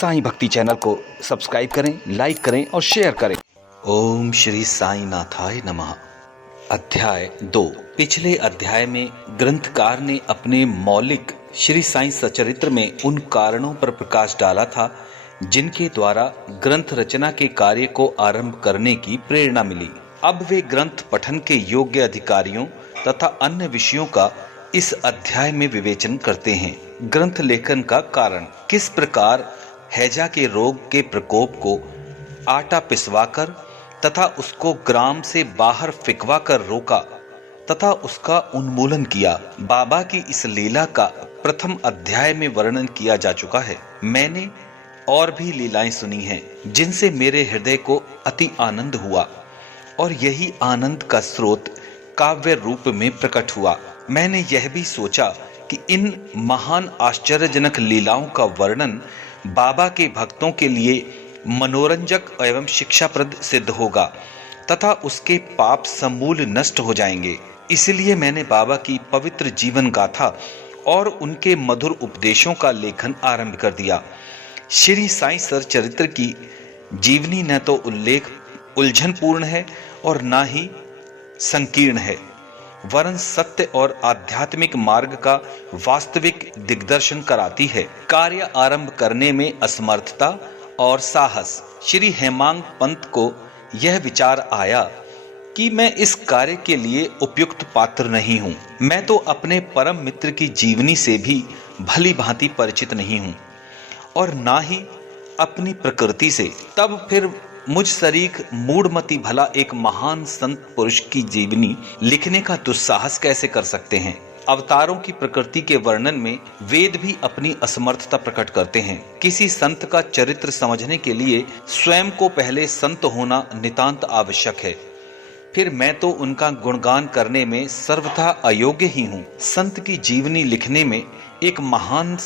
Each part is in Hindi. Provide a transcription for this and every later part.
साईं भक्ति चैनल को सब्सक्राइब करें, लाइक करें और शेयर करें। ओम श्री साईं नाथाय नमः। अध्याय 2। पिछले अध्याय में ग्रंथकार ने अपने मौलिक श्री साईं सचरित्र में उन कारणों पर प्रकाश डाला था जिनके द्वारा ग्रंथ रचना के कार्य को आरंभ करने की प्रेरणा मिली। अब वे ग्रंथ पठन के योग्य अधिकारियों तथा अन्य विषयों का इस अध्याय में विवेचन करते हैं। ग्रंथ लेखन का कारण, किस प्रकार हैजा के रोग के प्रकोप को आटा पिसवाकर तथा उसको ग्राम से बाहर फिकवा कर रोका तथा उसका उन्मूलन किया। बाबा की इस लीला का प्रथम अध्याय में वर्णन किया जा चुका है। मैंने और भी लीलाएं सुनी हैं जिनसे मेरे हृदय को अति आनंद हुआ और यही आनंद का स्रोत काव्य रूप में प्रकट हुआ। मैंने यह भी सोचा कि इन महान आश्चर्यजनक लीलाओं का वर्णन बाबा के भक्तों के लिए मनोरंजक एवं शिक्षाप्रद सिद्ध होगा तथा उसके पाप समूल नष्ट हो जाएंगे। इसलिए मैंने बाबा की पवित्र जीवन गाथा और उनके मधुर उपदेशों का लेखन आरंभ कर दिया। श्री साईं सचरित्र की जीवनी न तो उलझनपूर्ण है और न ही संकीर्ण है, वरन सत्य और आध्यात्मिक मार्ग का वास्तविक दिग्दर्शन कराती है। कार्य आरंभ करने में असमर्थता और साहस। श्री हेमांग पंत को यह विचार आया कि मैं इस कार्य के लिए उपयुक्त पात्र नहीं हूँ। मैं तो अपने परम मित्र की जीवनी से भी भली भांति परिचित नहीं हूँ और ना ही अपनी प्रकृति से। तब फिर मुझ सरीख मूढ़मती भला एक महान संत पुरुष की जीवनी लिखने का दुस्साहस कैसे कर सकते हैं। अवतारों की प्रकृति के वर्णन में वेद भी अपनी असमर्थता प्रकट करते हैं। किसी संत का चरित्र समझने के लिए स्वयं को पहले संत होना नितांत आवश्यक है। फिर मैं तो उनका गुणगान करने में सर्वथा अयोग्य ही हूँ। संत की जीवनी लिखने में एक महान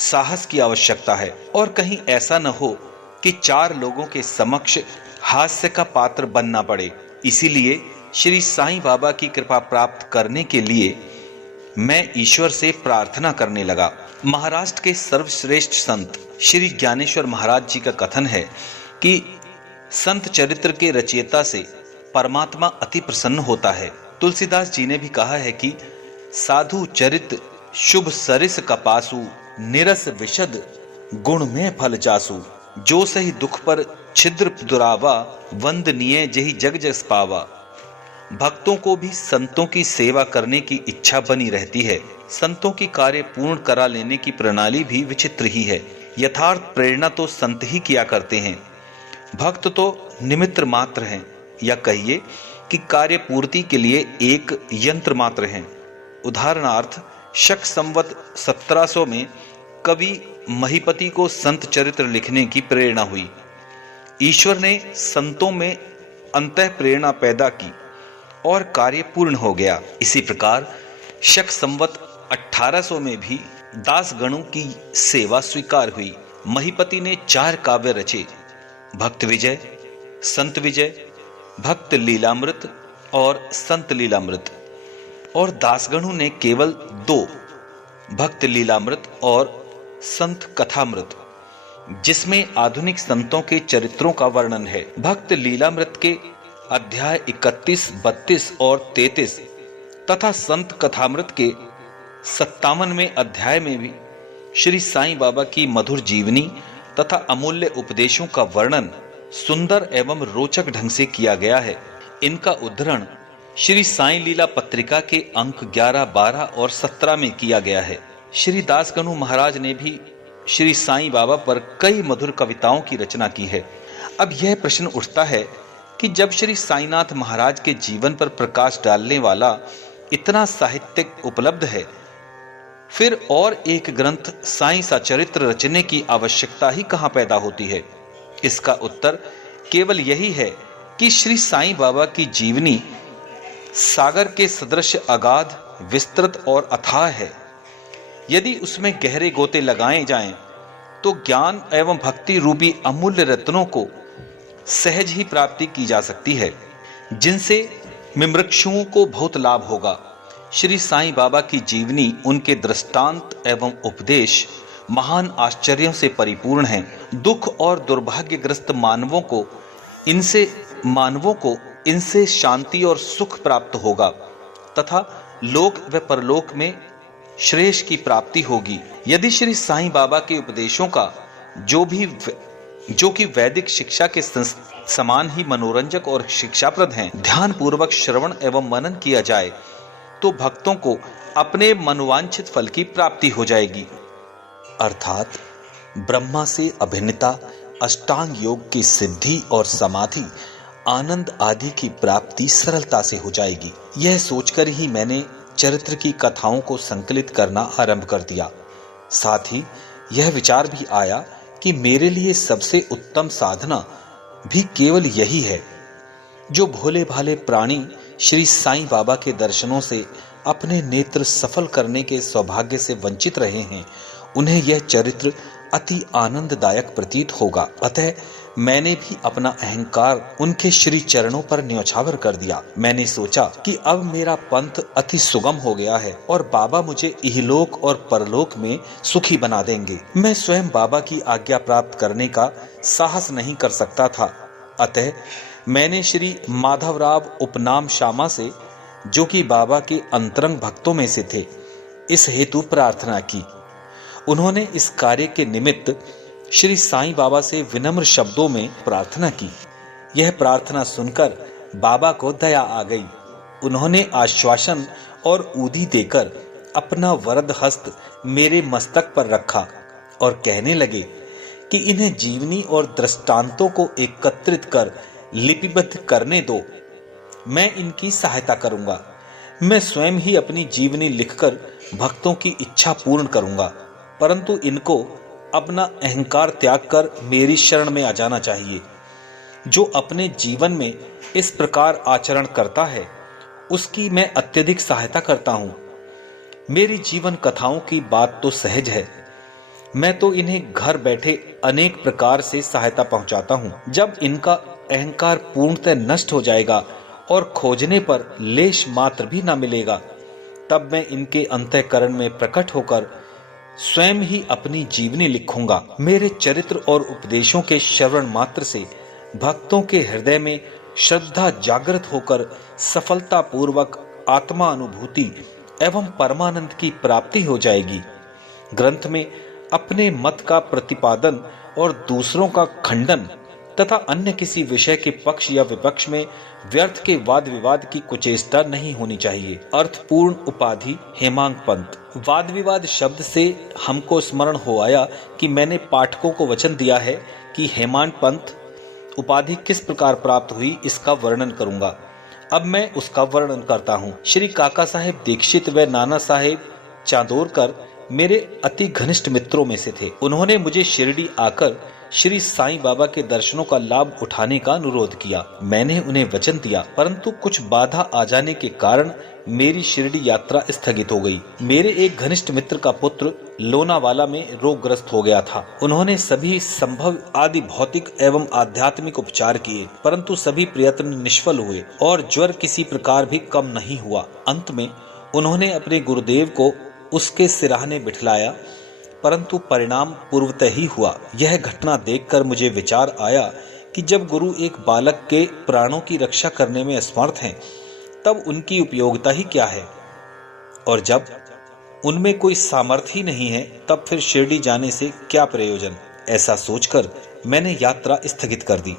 साहस की आवश्यकता है और कहीं ऐसा न हो कि चार लोगों के समक्ष हास्य का पात्र बनना पड़े। इसीलिए श्री साईं बाबा की कृपा प्राप्त करने के लिए मैं ईश्वर से प्रार्थना करने लगा। महाराष्ट्र के सर्वश्रेष्ठ संत श्री ज्ञानेश्वर महाराज जी का कथन है कि संत चरित्र के रचयिता से परमात्मा अति प्रसन्न होता है। तुलसीदास जी ने भी कहा है कि साधु चरित शुभ सरिस कपासु निरस विशद गुण में फल जासु, जो सही दुख पर छिद्र दुरावा वंदनीय जही जग जस पावा। भक्तों को भी संतों की सेवा करने की इच्छा बनी रहती है। संतों की कार्य पूर्ण करा लेने की प्रणाली भी विचित्र ही है। यथार्थ प्रेरणा तो संत ही किया करते हैं, भक्त तो निमित्त मात्र हैं, या कहिए कि कार्य पूर्ति के लिए एक यंत्र मात्र हैं। उदाहरणार्थ शक संवत 1700 में कवि महीपति को संत चरित्र लिखने की प्रेरणा हुई। ईश्वर ने संतों में अंतः प्रेरणा पैदा की और कार्य पूर्ण हो गया। इसी प्रकार शक संवत 1800 में भी दास गणों की सेवा स्वीकार हुई। महीपति ने 4 काव्य रचे, भक्त विजय, संत विजय, भक्त लीलामृत और संत लीलामृत, और दासगणों ने केवल 2, भक्त लीलामृत और संत कथामृत, जिसमें आधुनिक संतों के चरित्रों का वर्णन है। भक्त लीलामृत के अध्याय 31, 32 और 33 तथा संत कथामृत के 57वें अध्याय में भी श्री साईं बाबा की मधुर जीवनी तथा अमूल्य उपदेशों का वर्णन सुंदर एवं रोचक ढंग से किया गया है। इनका उद्धरण श्री साईं लीला पत्रिका के अंक 11, 12 और 17 में किया गया है। श्री दासगणु महाराज ने भी श्री साईं बाबा पर कई मधुर कविताओं की रचना की है। अब यह प्रश्न उठता है कि जब श्री साईनाथ महाराज के जीवन पर प्रकाश डालने वाला इतना साहित्य उपलब्ध है, फिर और एक ग्रंथ साईं सचरित्र रचने की आवश्यकता ही कहां पैदा होती है। इसका उत्तर केवल यही है कि श्री साईं बाबा की जीवनी सागर के सदृश अगाध, विस्तृत और अथाह है। यदि उसमें गहरे गोते लगाए जाएं, तो ज्ञान एवं भक्ति रूपी अमूल्य रत्नों को सहज ही प्राप्ति की जा सकती है, जिनसे मुमुक्षुओं को बहुत लाभ होगा। श्री साईं बाबा की जीवनी, उनके दृष्टांत एवं उपदेश महान आश्चर्यों से परिपूर्ण हैं। दुख और दुर्भाग्यग्रस्त मानवों को इनसे शांति और सुख प्राप्त होगा तथा लोक व परलोक में श्रेष्ठ की प्राप्ति होगी। यदि श्री साईं बाबा के उपदेशों का जो कि वैदिक शिक्षा के समान ही मनोरंजक और शिक्षाप्रद हैं, ध्यान पूर्वक श्रवण एवं मनन किया जाए तो भक्तों को अपने मनोवांछित फल की प्राप्ति हो जाएगी, अर्थात ब्रह्मा से अभिन्नता, अष्टांग योग की सिद्धि और समाधि, आनंद आदि की प्राप्ति सरलता से हो जाएगी। यह सोचकर ही मैंने चरित्र की कथाओं को संकलित करना आरंभ कर दिया। साथ ही यह विचार भी आया कि मेरे लिए सबसे उत्तम साधना भी केवल यही है। जो भोले भाले प्राणी श्री साईं बाबा के दर्शनों से अपने नेत्र सफल करने के सौभाग्य से वंचित रहे हैं, उन्हें यह चरित्र अति आनंददायक प्रतीत होगा। अतः मैंने भी अपना अहंकार उनके श्री चरणों पर न्यौछावर कर दिया। मैंने सोचा कि अब मेरा पंथ अति सुगम हो गया है और बाबा मुझे इहलोक और परलोक में सुखी बना देंगे। मैं स्वयं बाबा की आज्ञा प्राप्त करने का साहस नहीं कर सकता था। अतः मैंने श्री माधवराव उपनाम श्यामा से, जो कि बाबा के अंतरंग भक्तों में से थे, इस हेतु प्रार्थना की। उन्होंने इस कार्य के निमित्त श्री साईं बाबा से विनम्र शब्दों में प्रार्थना की। यह प्रार्थना सुनकर बाबा को दया आ गई। उन्होंने आश्वासन और ऊधी देकर अपना वरद हस्त मेरे मस्तक पर रखा और कहने लगे कि इन्हें जीवनी और दृष्टांतों को एकत्रित कर लिपिबद्ध करने दो। मैं इनकी सहायता करूंगा। मैं स्वयं ही अपनी जीवनी लिखकर भक्तों की इच्छा पूर्ण करूंगा, परंतु इनको अपना अहंकार त्याग कर मेरी शरण में आ जाना चाहिए। जो अपने जीवन में इस प्रकार आचरण करता है, उसकी मैं अत्यधिक सहायता करता हूं। मेरी जीवन कथाओं की बात तो सहज है। मैं तो इन्हें घर बैठे अनेक प्रकार से सहायता पहुंचाता हूं। जब इनका अहंकार पूर्णतः नष्ट हो जाएगा और खोजने पर लेश मात्र भी न मिलेगा, तब मैं इनके अंतःकरण में प्रकट होकर स्वयं ही अपनी जीवनी लिखूंगा। मेरे चरित्र और उपदेशों के श्रवण मात्र से भक्तों के हृदय में श्रद्धा जागृत होकर सफलता पूर्वक आत्मा अनुभूति एवं परमानंद की प्राप्ति हो जाएगी। ग्रंथ में अपने मत का प्रतिपादन और दूसरों का खंडन तथा अन्य किसी विषय के पक्ष या विपक्ष में व्यर्थ के वाद विवाद की कुचेष्टा नहीं होनी चाहिए। अर्थपूर्ण उपाधि हेमांग पंत। वाद विवाद शब्द से हमको स्मरण हो आया कि मैंने पाठकों को वचन दिया है कि हेमांग पंत उपाधि किस प्रकार प्राप्त हुई, इसका वर्णन करूंगा। अब मैं उसका वर्णन करता हूँ। श्री काका साहेब दीक्षित व नाना साहेब चांदोरकर मेरे अति घनिष्ठ मित्रों में से थे। उन्होंने मुझे शिरडी आकर श्री साईं बाबा के दर्शनों का लाभ उठाने का अनुरोध किया। मैंने उन्हें वचन दिया, परंतु कुछ बाधा आ जाने के कारण मेरी शिरडी यात्रा स्थगित हो गई। मेरे एक घनिष्ठ मित्र का पुत्र लोनावाला में रोगग्रस्त हो गया था। उन्होंने सभी संभव आदि भौतिक एवं आध्यात्मिक उपचार किए, परंतु सभी प्रयत्न निष्फल हुए और ज्वर किसी प्रकार भी कम नहीं हुआ। अंत में उन्होंने अपने गुरुदेव को उसके सिराहने बिठलाया, परंतु परिणाम पूर्वतः ही हुआ। यह घटना देखकर मुझे विचार आया कि जब गुरु एक बालक के प्राणों की रक्षा करने में असमर्थ हैं, तब उनकी उपयोगिता ही क्या है, और जब उनमें कोई सामर्थ्य ही नहीं है, तब फिर शिरडी जाने से क्या प्रयोजन। ऐसा सोचकर मैंने यात्रा स्थगित कर दी।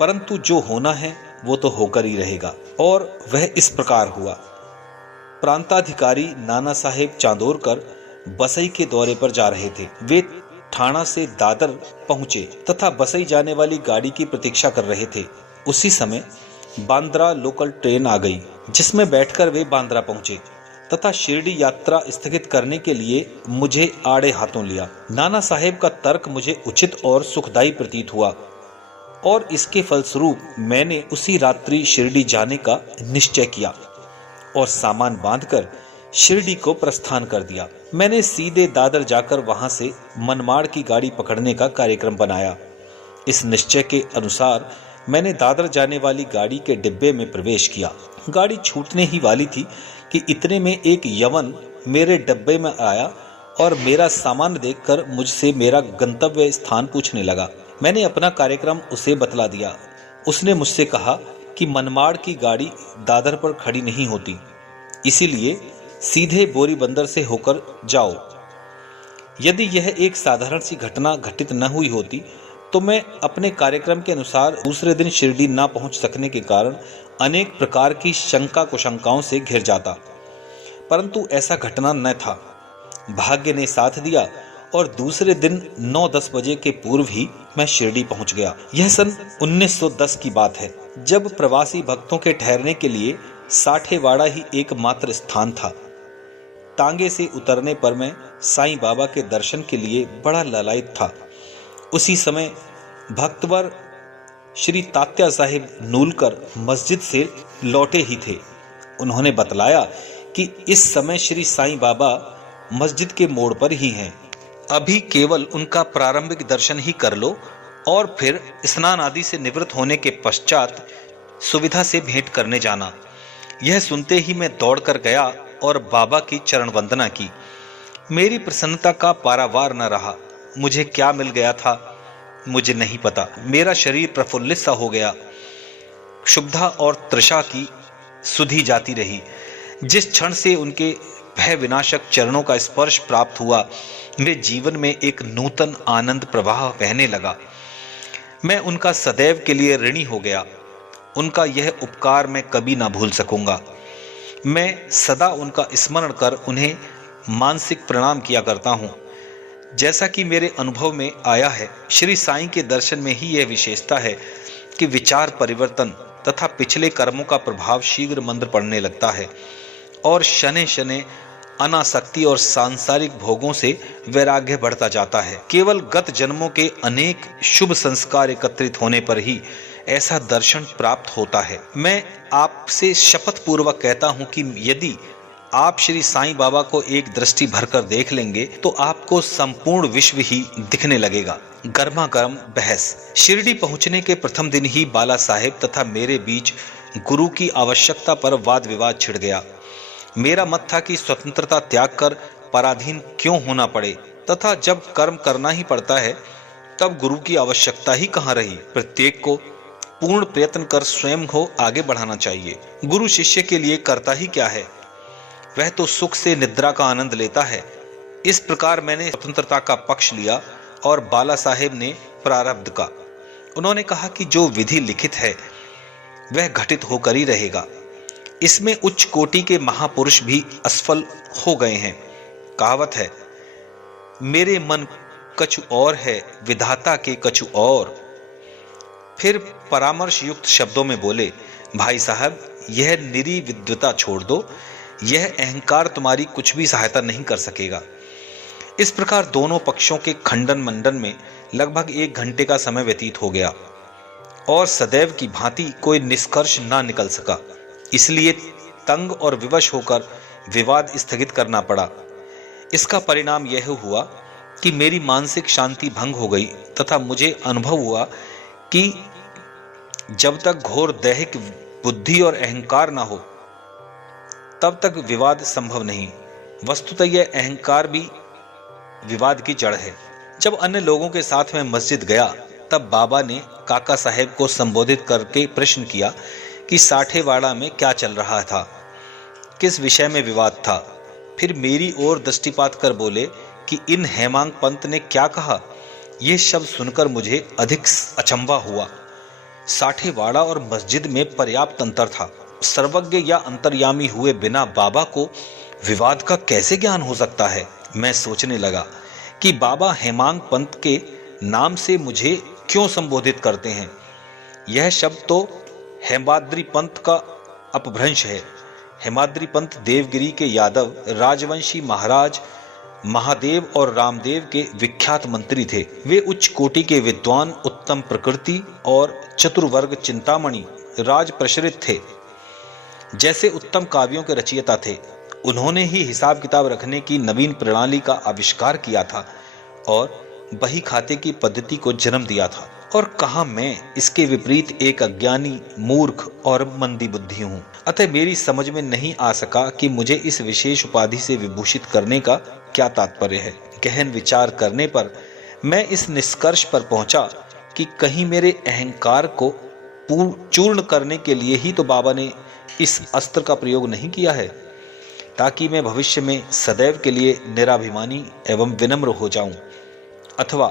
परंतु जो होना है वो तो होकर ही रहेगा, और वह इस प्रकार हुआ। प्रांताधिकारी नाना साहेब चांदोरकर बसई के दौरे पर जा रहे थे। वे ठाणा से दादर पहुंचे तथा बसई जाने वाली गाड़ी की प्रतीक्षा कर रहे थे। उसी समय बांद्रा लोकल ट्रेन आ गई, जिसमें बैठकर वे बांद्रा पहुंचे तथा शिरडी यात्रा स्थगित करने के लिए मुझे आड़े हाथों लिया। नाना साहेब का तर्क मुझे उचित और सुखदायी प्रतीत हुआ और इसके फलस्वरूप मैंने उसी रात्रि शिरडी जाने का निश्चय किया और सामान बांधकर शिरडी को प्रस्थान कर दिया। मैंने सीधे दादर जाकर वहां से मनमाड़ की गाड़ी पकड़ने का कार्यक्रम बनाया। इस निश्चय के अनुसार मैंने दादर जाने वाली गाड़ी के डिब्बे में प्रवेश किया। गाड़ी छूटने ही वाली थी कि इतने में एक यवन मेरे डिब्बे में आया और मेरा सामान देखकर मुझसे मेरा गंतव्य स्थान पूछने लगा। मैंने अपना कार्यक्रम उसे बतला दिया। उसने मुझसे कहा कि मनमाड़ की गाड़ी दादर पर खड़ी नहीं होती, इसीलिए सीधे बोरीबंदर से होकर जाओ। यदि यह एक साधारण सी घटना घटित न हुई होती तो मैं अपने कार्यक्रम के अनुसार दूसरे दिन शिरडी ना पहुंच सकने के कारण अनेक प्रकार की शंका कुशंकाओं से घिर जाता, परंतु ऐसा घटना न था। भाग्य ने साथ दिया और दूसरे दिन 9-10 बजे के पूर्व ही मैं शिरडी पहुंच गया। यह सन 1910 की बात है, जब प्रवासी भक्तों के ठहरने के लिए साठेवाड़ा ही एकमात्र स्थान था। तांगे से उतरने पर मैं साईं बाबा के दर्शन के लिए बड़ा लालायित था। उसी समय भक्तवर श्री तात्या साहिब नूलकर मस्जिद से लौटे ही थे। उन्होंने बतलाया कि इस समय श्री साईं बाबा मस्जिद के मोड़ पर ही हैं। अभी केवल उनका प्रारंभिक दर्शन ही कर लो और फिर स्नान आदि से निवृत्त होने के पश्चात सुविधा से भेंट करने जाना। यह सुनते ही मैं दौड़कर गया और बाबा की चरण वंदना की। मेरी प्रसन्नता का पारावार न रहा। मुझे क्या मिल गया था मुझे नहीं पता। मेरा शरीर प्रफुल्लित सा हो गया। क्षुब्धा और तृषा की सुधि जाती रही। जिस क्षण से उनके भय विनाशक चरणों का स्पर्श प्राप्त हुआ, मेरे जीवन में एक नूतन आनंद प्रवाह बहने लगा। मैं उनका सदैव के लिए ऋणी हो गया। उनका यह उपकार मैं कभी ना भूल सकूंगा। मैं सदा उनका स्मरण कर उन्हें मानसिक प्रणाम किया करता हूँ। जैसा कि मेरे अनुभव में आया है, श्री साईं के दर्शन में ही यह विशेषता है कि विचार परिवर्तन तथा पिछले कर्मों का प्रभाव शीघ्र मंद पड़ने लगता है और शनै शनै अनासक्ति और सांसारिक भोगों से वैराग्य बढ़ता जाता है। केवल गत जन्मों के अनेक शुभ संस्कार एकत्रित होने पर ही ऐसा दर्शन प्राप्त होता है। मैं आपसे शपथ पूर्वक कहता हूं कि यदि आप श्री साईं बाबा को एक दृष्टि भरकर देख लेंगे तो आपको संपूर्ण विश्व ही दिखने लगेगा। गर्मा गर्म बहस। शिरडी पहुंचने के प्रथम दिन ही बाला साहेब तथा मेरे बीच गुरु की आवश्यकता पर वाद विवाद छिड़ गया। मेरा मत था कि स्वतंत्रता त्याग कर पराधीन क्यों होना पड़े तथा जब कर्म करना ही पड़ता है तब गुरु की आवश्यकता ही कहाँ रही। प्रत्येक को पूर्ण प्रयत्न कर स्वयं को आगे बढ़ाना चाहिए। गुरु शिष्य के लिए करता ही क्या है, वह तो सुख से निद्रा का आनंद लेता है। इस प्रकार मैंने स्वतंत्रता का पक्ष लिया और बाला साहेब ने प्रारब्ध का। उन्होंने कहा कि जो विधि लिखित है वह घटित होकर ही रहेगा। इसमें उच्च कोटि के महापुरुष भी असफल हो गए हैं। कहावत है, मेरे मन कछु और है, विधाता के कछु और। फिर परामर्श युक्त शब्दों में बोले, भाई साहब यह निरी विद्वता छोड़ दो, यह अहंकार तुम्हारी कुछ भी सहायता नहीं कर सकेगा। इस प्रकार दोनों पक्षों के खंडन मंडन में लगभग 1 घंटे का समय व्यतीत हो गया और सदैव की भांति कोई निष्कर्ष ना निकल सका। इसलिए तंग और विवश होकर विवाद स्थगित करना पड़ा। इसका परिणाम यह हुआ कि मेरी मानसिक शांति भंग हो गई तथा मुझे अनुभव हुआ कि जब तक घोर दैहिक बुद्धि और अहंकार ना हो तब तक विवाद संभव नहीं। वस्तुतः यह अहंकार भी विवाद की जड़ है। जब अन्य लोगों के साथ मैं मस्जिद गया तब बाबा ने काका साहेब को संबोधित करके प्रश्न किया कि साठेवाड़ा में क्या चल रहा था, किस विषय में विवाद था। फिर मेरी ओर दृष्टिपात कर बोले कि इन हेमांग पंत ने क्या कहा। यह शब्द सुनकर मुझे अधिक अचंभा हुआ। साठेवाड़ा और मस्जिद में पर्याप्त अंतर था। सर्वज्ञ या अंतर्यामी हुए बिना बाबा को विवाद का कैसे ज्ञान हो सकता है। मैं सोचने लगा कि बाबा हेमांग पंत के नाम से मुझे क्यों संबोधित करते हैं। यह शब्द तो हेमाद्री पंत का अपभ्रंश है। हेमाद्री पंत देवगिरी के यादव राजवंशी महाराज महादेव और रामदेव के विख्यात मंत्री थे। वे उच्च कोटि के विद्वान, उत्तम प्रकृति और चतुर्वर्ग चिंतामणि राज प्रचलित थे। जैसे उत्तम काव्यों के रचयिता थे। उन्होंने ही हिसाब किताब रखने की नवीन प्रणाली का आविष्कार किया था और बही खाते की पद्धति को जन्म दिया था। और कहां मैं इसके विपरीत एक अज्ञानी, मूर्ख और मंदी बुद्धि हूं। अतः मेरी समझ में नहीं आ सका कि मुझे इस विशेष उपाधि से विभूषित करने का क्या तात्पर्य है। गहन विचार करने पर मैं इस निष्कर्ष पर पहुंचा कि कहीं मेरे अहंकार को चूर्ण करने के लिए ही तो बाबा ने इस अस्त्र का प्रयोग नहीं किया है, ताकि मैं भविष्य में सदैव के लिए निराभिमानी एवं विनम्र हो जाऊं। अथवा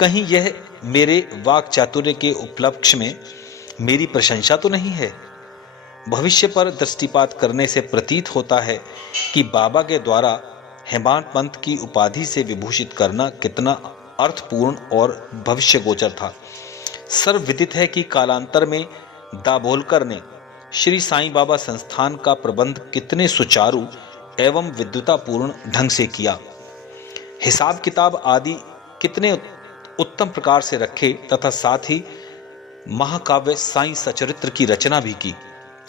कहीं यह मेरे वाक चातुर्य के उपलक्ष्य में मेरी प्रशंसा तो नहीं है। भविष्य पर दृष्टिपात करने से प्रतीत होता है कि बाबा के द्वारा हेमांत पंत की उपाधि से विभूषित करना कितना अर्थपूर्ण और भविष्य गोचर था। सर्वविदित है कि कालांतर में दाभोलकर ने श्री साईं बाबा संस्थान का प्रबंध कितने सुचारू एवं विद्वतापूर्ण ढंग से किया, हिसाब किताब आदि कितने उत्तम प्रकार से रखे तथा साथ ही महाकाव्य साईं सचरित्र की रचना भी की।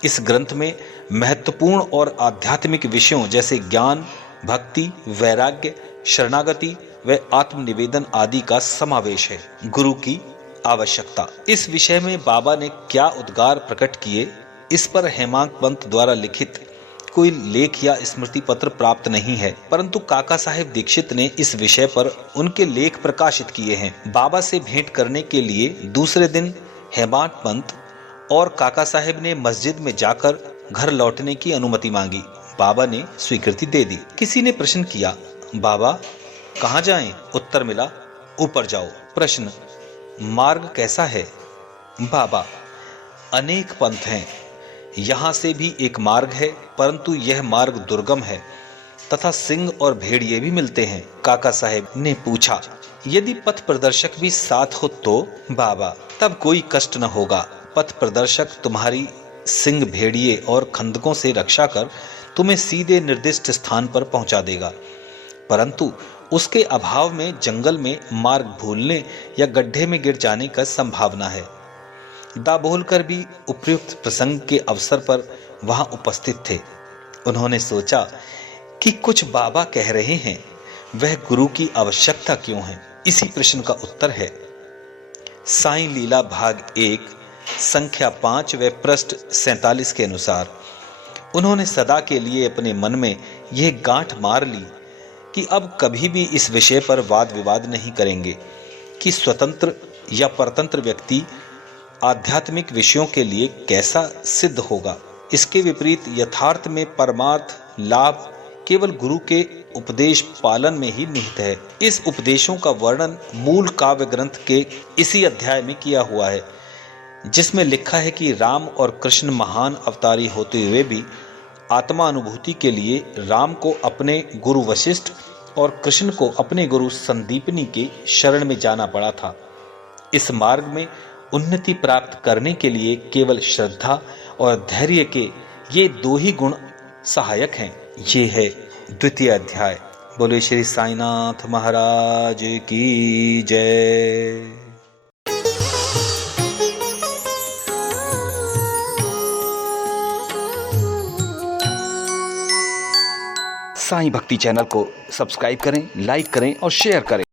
इस ग्रंथ में महत्वपूर्ण और आध्यात्मिक विषयों जैसे ज्ञान, भक्ति, वैराग्य, शरणागति व आत्मनिवेदन आदि का समावेश है। गुरु की आवश्यकता, इस विषय में बाबा ने क्या उद्गार प्रकट किए, इस पर हेमांत पंत द्वारा लिखित कोई लेख या स्मृति पत्र प्राप्त नहीं है, परंतु काका साहेब दीक्षित ने इस विषय पर उनके लेख प्रकाशित किए हैं। बाबा से भेंट करने के लिए दूसरे दिन हेमांत पंत और काका साहेब ने मस्जिद में जाकर घर लौटने की अनुमति मांगी। बाबा ने स्वीकृति दे दी। किसी ने प्रश्न किया, बाबा कहाँ जाएं? उत्तर मिला, ऊपर जाओ। प्रश्न, मार्ग कैसा है? बाबा, अनेक पंथ हैं, यहाँ से भी एक मार्ग है, परंतु यह मार्ग दुर्गम है तथा सिंह और भेड़िए भी मिलते हैं। काका साहेब ने पूछा, यदि पथ प्रदर्शक भी साथ हो तो? बाबा, तब कोई कष्ट न होगा। पथ प्रदर्शक तुम्हारी सिंह, भेड़िए और खंदकों से रक्षा कर तुम्हें सीधे निर्दिष्ट स्थान पर पहुंचा देगा, परंतु उसके अभाव में जंगल में मार्ग भूलने या गड्ढे में गिर जाने का संभावना है। दाभोलकर भी उपयुक्त प्रसंग के अवसर पर वहां उपस्थित थे। उन्होंने सोचा कि कुछ बाबा कह रहे हैं, वह गुरु की आवश्यकता क्यों है? इसी प्रश्न का उत्तर है साईं लीला भाग 1 संख्या 5 व पृष्ठ 47 के अनुसार। उन्होंने सदा के लिए अपने मन में यह गांठ मार ली कि अब कभी भी इस विषय पर वाद विवाद नहीं करेंगे कि स्वतंत्र या परतंत्र व्यक्ति आध्यात्मिक विषयों के लिए कैसा सिद्ध होगा। इसके विपरीत यथार्थ में परमार्थ लाभ केवल गुरु के उपदेश पालन में ही निहित है। इस उपदेशों का वर्णन मूल काव्य ग्रंथ के इसी अध्याय में किया हुआ है, जिसमें लिखा है कि राम और कृष्ण महान अवतारी होते हुए भी आत्मा अनुभूति के लिए राम को अपने गुरु वशिष्ठ और कृष्ण को अपने गुरु संदीपनी के शरण में जाना पड़ा था। इस मार्ग में उन्नति प्राप्त करने के लिए केवल श्रद्धा और धैर्य के ये दो ही गुण सहायक हैं। ये है द्वितीय अध्याय। बोले श्री साईनाथ महाराज की जय। साईं भक्ति चैनल को सब्सक्राइब करें, लाइक करें और शेयर करें।